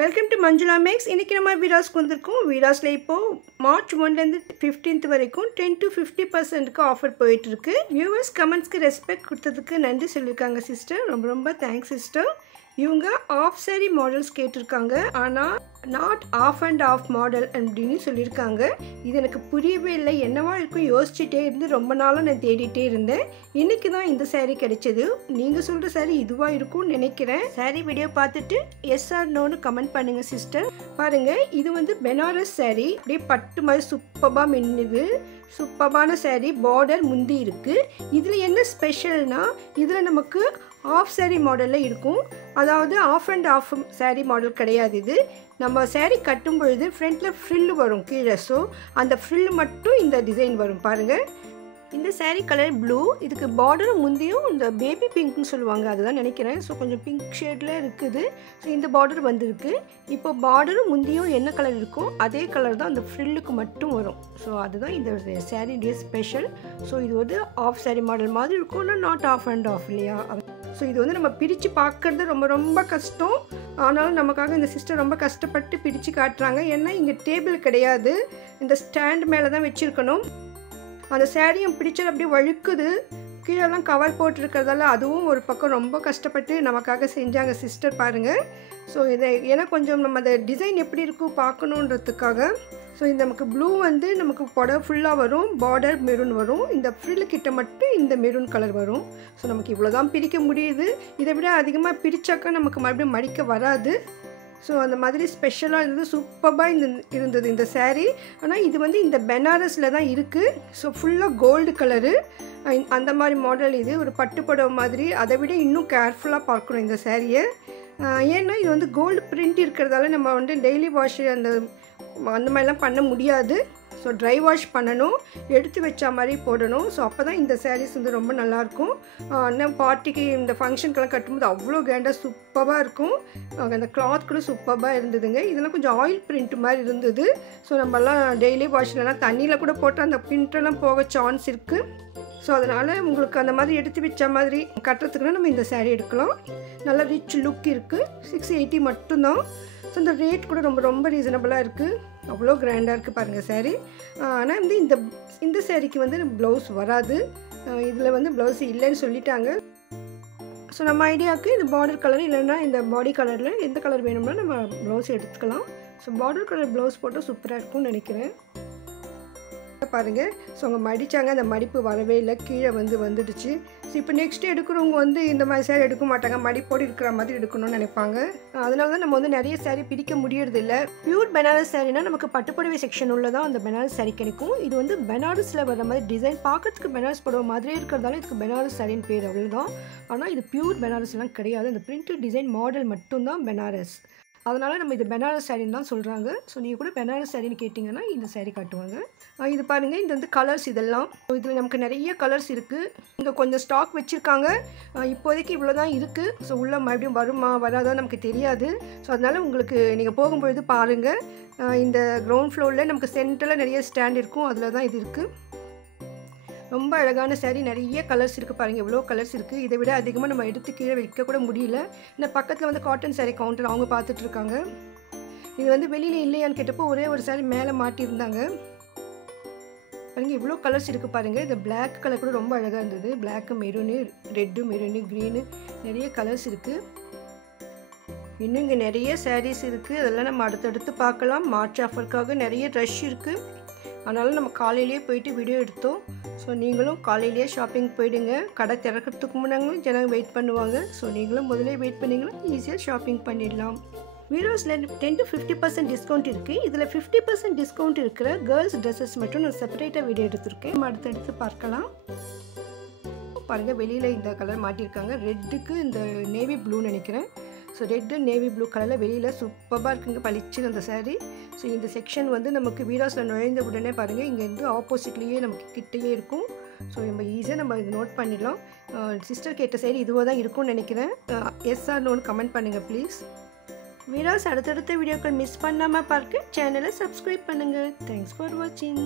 Welcome to Manjula maths. இன்றைக்கி நம்ம வீராஸ்க்கு வந்திருக்கோம். வீராஸில் இப்போது மார்ச் 1லேருந்து 15th வரைக்கும் 10 to 50% ஆஃபர் போயிட்டுருக்கு. வியூவர்ஸ் கமெண்ட்ஸ்க்கு ரெஸ்பெக்ட் கொடுத்ததுக்கு நன்றி சொல்லியிருக்காங்க சிஸ்டர். ரொம்ப ரொம்ப தேங்க்ஸ் சிஸ்டர். இவங்க ஆஃப் சாரி மாடல்ஸ் கேட்டிருக்காங்க, ஆனால் not half and half model அப்படின்னு சொல்லியிருக்காங்க. இது எனக்கு புரியவே இல்லை, என்னவா இருக்கும் யோசிச்சுட்டே இருந்து ரொம்ப நாளாக நான் தேடிட்டே இருந்தேன். இன்றைக்கி தான் இந்த சாரீ கிடைச்சது. நீங்கள் சொல்கிற சாரீ இதுவாக இருக்கும்னு நினைக்கிறேன். சாரீ வீடியோ பார்த்துட்டு எஸ் ஆர் நோன்னு கமெண்ட் பண்ணுங்கள் சிஸ்டர். பாருங்கள், இது வந்து பெனாரஸ் சாரீ. அப்படியே பட்டு மாதிரி சூப்பராக மின்னுது. சூப்பரான சாரீ. பார்டர் முந்தி இருக்குது. இதில் என்ன ஸ்பெஷல்னால், இதில் நமக்கு ஆஃப் சாரீ மாடலில் இருக்கும். அதாவது half and half sari model கிடையாது. இது நம்ம சாரீ கட்டும் பொழுது ஃப்ரண்ட்டில் ஃப்ரில் வரும் கீழே. ஸோ அந்த ஃப்ரில் மட்டும் இந்த டிசைன் வரும் பாருங்கள். இந்த சாரீ கலர் ப்ளூ. இதுக்கு பார்டரும் முந்தியும் இந்த பேபி பிங்க்னு சொல்லுவாங்க, அதுதான் நினைக்கிறேன். ஸோ கொஞ்சம் பிங்க் ஷேடில் இருக்குது. ஸோ இந்த பார்டர் வந்திருக்கு. இப்போ பார்டரும் முந்தியும் என்ன கலர் இருக்கோ அதே கலர் தான் அந்த ஃப்ரில்லுக்கு மட்டும் வரும். ஸோ அதுதான் இந்த சாரீடைய ஸ்பெஷல். ஸோ இது வந்து ஆஃப் சாரீ மாடல் மாதிரி இருக்கும், ஆனால் நாட் ஆஃப் அண்ட் ஆஃப் இல்லையா. ஸோ இது வந்து நம்ம பிரித்து பார்க்குறது ரொம்ப ரொம்ப கஷ்டம். ஆனாலும் நமக்காக இந்த சிஸ்டர் ரொம்ப கஷ்டப்பட்டு பிரித்து காட்டுறாங்க. ஏன்னா இங்கே டேபிள் கிடையாது, இந்த ஸ்டாண்ட் மேலே தான் வச்சுருக்கணும். அந்த சாரியும் பிடிச்சது அப்படியே வழுக்குது. கீழெல்லாம் கவர் போட்டிருக்கிறதால அதுவும் ஒரு பக்கம் ரொம்ப கஷ்டப்பட்டு நமக்காக செஞ்சாங்க சிஸ்டர் பாருங்கள். ஸோ இதை ஏன்னா கொஞ்சம் நம்ம அந்த டிசைன் எப்படி இருக்கும் பார்க்கணுன்றதுக்காக. ஸோ இந்த நமக்கு ப்ளூ வந்து நமக்கு புடவை ஃபுல்லாக வரும், பார்டர் மெரூன் வரும், இந்த ஃப்ரில் கிட்ட மட்டும் இந்த மெரூன் கலர் வரும். ஸோ நமக்கு இவ்வளோ தான் பிரிக்க முடியுது. இதை விட அதிகமாக பிரித்தாக்கா நமக்கு மறுபடியும் மடிக்க வராது. ஸோ அந்த மாதிரி ஸ்பெஷலாக இருந்தது, சூப்பராக இருந்தது இந்த சாரீ. ஆனால் இது வந்து இந்த பெனாரஸில் தான் இருக்குது. ஸோ ஃபுல்லாக கோல்டு கலரு, அந்த மாதிரி மாடல். இது ஒரு பட்டு புடவை மாதிரி. அதை விட இன்னும் கேர்ஃபுல்லாக பார்க்கணும் இந்த சாரியை. ஏன்னா இது வந்து கோல்டு பிரிண்ட் இருக்கிறதால நம்ம வந்து டெய்லி வாஷ் அந்த மாதிரிலாம் பண்ண முடியாது. ஸோ ட்ரை வாஷ் பண்ணணும், எடுத்து வச்ச மாதிரி போடணும். ஸோ அப்போ தான் இந்த சாரீஸ் வந்து ரொம்ப நல்லாயிருக்கும். ஆனால் பார்ட்டிக்கு இந்த ஃபங்க்ஷனுக்கெல்லாம் கட்டும்போது அவ்வளோ கேண்டாக சூப்பராக இருக்கும். அந்த கிளாத் கூட சூப்பராக இருந்ததுங்க. இதெல்லாம் கொஞ்சம் ஆயில் பிரிண்ட் மாதிரி இருந்தது. ஸோ நம்மலாம் டெய்லி வாஷ்லலாம் தண்ணியில் கூட போட்டு அந்த பிரிண்டெல்லாம் போக சான்ஸ் இருக்குது. ஸோ அதனால் உங்களுக்கு அந்த மாதிரி எடுத்து வச்ச மாதிரி கட்டுறதுக்குன்னா நம்ம இந்த சாரீ எடுக்கலாம். நல்லா ரிச் லுக் இருக்குது. 680 மட்டும்தான். ஸோ இந்த ரேட் கூட ரொம்ப ரொம்ப ரீசனபிளாக இருக்குது. அவ்வளோ கிராண்டாக இருக்குது பாருங்கள் சாரீ. ஆனால் வந்து இந்த சாரீக்கு வந்து ப்ளவுஸ் வராது. இதில் வந்து ப்ளவுஸ் இல்லைன்னு சொல்லிட்டாங்க. ஸோ நம்ம ஐடியாவுக்கு இந்த பார்டர் கலர் இல்லைன்னா இந்த பாடி கலரில் எந்த கலர் வேணும்னா நம்ம ப்ளவுஸ் எடுத்துக்கலாம். ஸோ பார்டர் கலர் ப்ளவுஸ் போட்டால் சூப்பராக இருக்கும்னு நினைக்கிறேன். பாருங்கள். ஸோ அவங்க மடித்தாங்க, அந்த மடிப்பு வரவே இல்லை, கீழே வந்துடுச்சு. ஸோ இப்போ நெக்ஸ்ட்டு எடுக்கிறவங்க வந்து இந்த மாதிரி சாரீ எடுக்க மாட்டாங்க, மடிப்போடு இருக்கிற மாதிரி எடுக்கணும்னு நினைப்பாங்க. அதனால தான் நம்ம வந்து நிறைய சாரீ பிரிக்க முடியறதில்லை. பியூர் பெனாரஸ் சாரீனா நமக்கு பட்டுப்புடவை செக்ஷன் உள்ள தான் அந்த பெனாரஸ் சாரீ கிடைக்கும். இது வந்து பெனாரஸில் வர மாதிரி டிசைன் பார்க்கறதுக்கு பெனாரஸ் புடவை மாதிரியே இருக்கிறதால இதுக்கு பெனாரஸ் சாரின்னு பேர், அவ்வளோதான். ஆனால் இது பியூர் பெனாரஸ்லாம் கிடையாது. இந்த பிரிண்டட் டிசைன் மாடல் மட்டும்தான் பெனாரஸ். அதனால் நம்ம இது பெனாரஸ் சாரின்னு தான் சொல்கிறாங்க. ஸோ நீங்கள் கூட பெனாரஸ் சாரின்னு கேட்டிங்கன்னா இந்த சாரீ காட்டுவாங்க. இது பாருங்கள், இது வந்து கலர்ஸ். இதெல்லாம் இதில் நமக்கு நிறைய கலர்ஸ் இருக்குது. இங்கே கொஞ்சம் ஸ்டாக் வச்சுருக்காங்க. இப்போதைக்கு இவ்வளோ தான் இருக்குது. ஸோ உள்ளே மறுபடியும் வருமா வராதான் நமக்கு தெரியாது. ஸோ அதனால் உங்களுக்கு நீங்கள் போகும்பொழுது பாருங்கள். இந்த கிரவுண்ட் ஃப்ளோரில் நமக்கு சென்டரில் நிறைய ஸ்டாண்ட் இருக்கும், அதில் தான் இது இருக்குது. ரொம்ப அழகான சாரீ. நிறைய கலர்ஸ் இருக்குது பாருங்கள், எவ்வளோ கலர்ஸ் இருக்குது. இதை விட அதிகமாக நம்ம எடுத்து கீழே வைக்க கூட முடியல. இந்த பக்கத்தில் வந்து காட்டன் சாரீ கவுண்டர் அவங்க பார்த்துட்ருக்காங்க. இது வந்து வெளியில் இல்லையான்னு கேட்டப்போ ஒரே ஒரு சாரீ மேலே மாட்டியிருந்தாங்க பாருங்கள். இவ்வளோ கலர்ஸ் இருக்குது பாருங்கள். இந்த பிளாக் கலர் கூட ரொம்ப அழகாக இருந்தது. Black, maroon, red, maroon, green, நிறைய கலர்ஸ் இருக்குது. இன்னும் இங்கே நிறைய சாரீஸ் இருக்குது. அதெல்லாம் நம்ம அடுத்தடுத்து பார்க்கலாம். மார்ச் ஆஃபருக்காக நிறைய ரஷ் இருக்குது. அதனால் நம்ம காலையிலேயே போயிட்டு வீடியோ எடுத்தோம். ஸோ நீங்களும் காலையிலேயே ஷாப்பிங் போயிடுங்க. கடை திறக்கிறதுக்கு முன்னாங்களும் ஜனங்க வெயிட் பண்ணுவாங்க. ஸோ நீங்களும் முதலே வெயிட் பண்ணிங்கன்னா ஈஸியாக ஷாப்பிங் பண்ணிடலாம். வீடியோஸில் 10 to 50% டிஸ்கவுண்ட் இருக்குது. இதில் 50% டிஸ்கவுண்ட் இருக்கிற கேர்ள்ஸ் ட்ரெஸ்ஸஸ் மட்டும் நான் செப்பரேட்டாக வீடியோ எடுத்திருக்கேன். நம்ம அடுத்தடுத்து பார்க்கலாம். பாருங்கள், வெளியில் இந்த கலர் மாட்டியிருக்காங்க. ரெட்டுக்கு இந்த நேவி ப்ளூன்னு நினைக்கிறேன். ஸோ ரெட்டு நேவி ப்ளூ கலரில் வெளியில் சூப்பராக இருக்குங்க, பளிச்சுன்னு அந்த சாரீ. ஸோ இந்த செக்ஷன் வந்து நமக்கு வீராஸில் நுழைந்த உடனே பாருங்கள், இங்கேருந்து ஆப்போசிட்லேயே நமக்கு கிட்டேயே இருக்கும். ஸோ நம்ம ஈஸியாக நம்ம இது நோட் பண்ணிடலாம். சிஸ்டர் கேட்ட சாரீ இதுவாக தான் இருக்கும்னு நினைக்கிறேன். எஸ் ஆர் நோன்னு கமெண்ட் பண்ணுங்கள் ப்ளீஸ். வீராஸ் அடுத்தடுத்த வீடியோக்கள் மிஸ் பண்ணாமல் பார்க்க சேனலை சப்ஸ்கிரைப் பண்ணுங்கள். தேங்க்ஸ் ஃபார் வாட்சிங்.